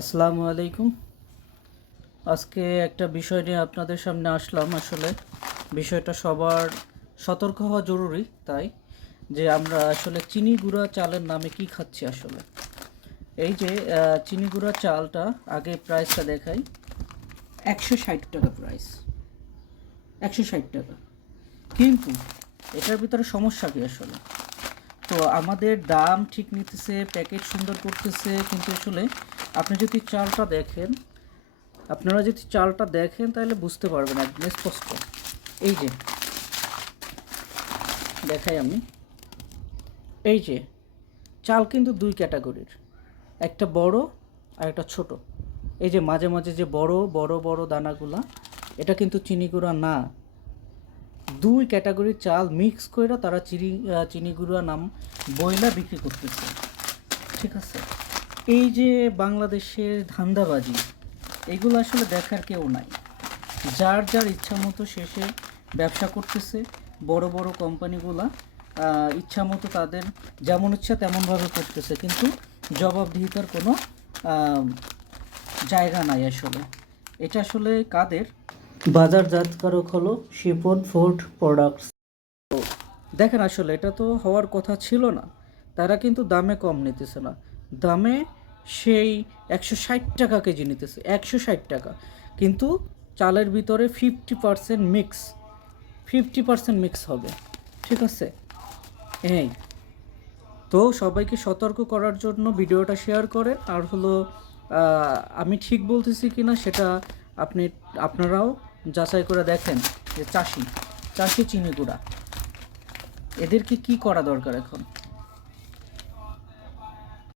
আসসালামু আলাইকুম। আজকে একটা বিষয় নিয়ে আপনাদের সামনে আসলাম আসলে। বিষয়টা সবার সতর্ক হওয়া জরুরি, তাই যে আমরা আসলে চিনি গুঁড়া চালের নামে কি খাচ্ছি আসলে। এই যে চিনি গুঁড়া চালটা আগে প্রাইসটা দেখাই। একশো ষাট টাকা প্রাইস একশো ষাট টাকা। কিন্তু এটার ভিতরে সমস্যা কি আসলে? তো আমাদের দাম ঠিক নিতেছে প্যাকেট সুন্দর করতেছে, কিন্তু আসলে আপনি যদি চালটা দেখেন, আপনারা যদি চালটা দেখেন তাহলে বুঝতে পারবেন একদম স্পষ্ট এই যে, দেখাই আমি। এই যে, চাল কিন্তু দুই ক্যাটাগরির, একটা বড় আর একটা ছোট। এই যে মাঝে মাঝে যে বড় বড় বড় দানাগুলা, এটা কিন্তু চিনি গুঁড়া না। দুই ক্যাটাগরির চাল মিক্স করে তারা চিনি চিনি গুঁড়া নাম বইলা বিক্রি করতেছে। ঠিক আছে? এই যে বাংলাদেশের ধান্দাবাজি, এগুলো আসলে দেখার কেউ নাই। যার যার ইচ্ছা মতো শেষে ব্যবসা করতেছে, বড় বড় কোম্পানিগুলা ইচ্ছা মতো তাদের যেমন ইচ্ছা তেমনভাবে করতেছে, কিন্তু জবাবদিহিতার কোনো জায়গা নাই আসলে। এটা আসলে কাদের? বাজারজাতকারক হলো শিপন ফুড প্রোডাক্টস। দেখেন আসলে এটা তো হওয়ার কথা ছিল না। তারা কিন্তু দামে কম নিতেছে না। দামে সেই একশো ষাট টাকা কেজি নিতেছে, একশো ষাট টাকা। কিন্তু চালের ভিতরে fifty percent mix, fifty percent mix হবে, ঠিক আছে? এই। তো সবাইকে সতর্ক করার জন্য ভিডিওটা শেয়ার করেন আর হলো আমি ঠিক বলতেছি কি না সেটা আপনি, আপনারাও যাচাই করে দেখেন যে চাষি চাষি চিনি গুঁড়া। এদেরকে কি করা দরকার এখন?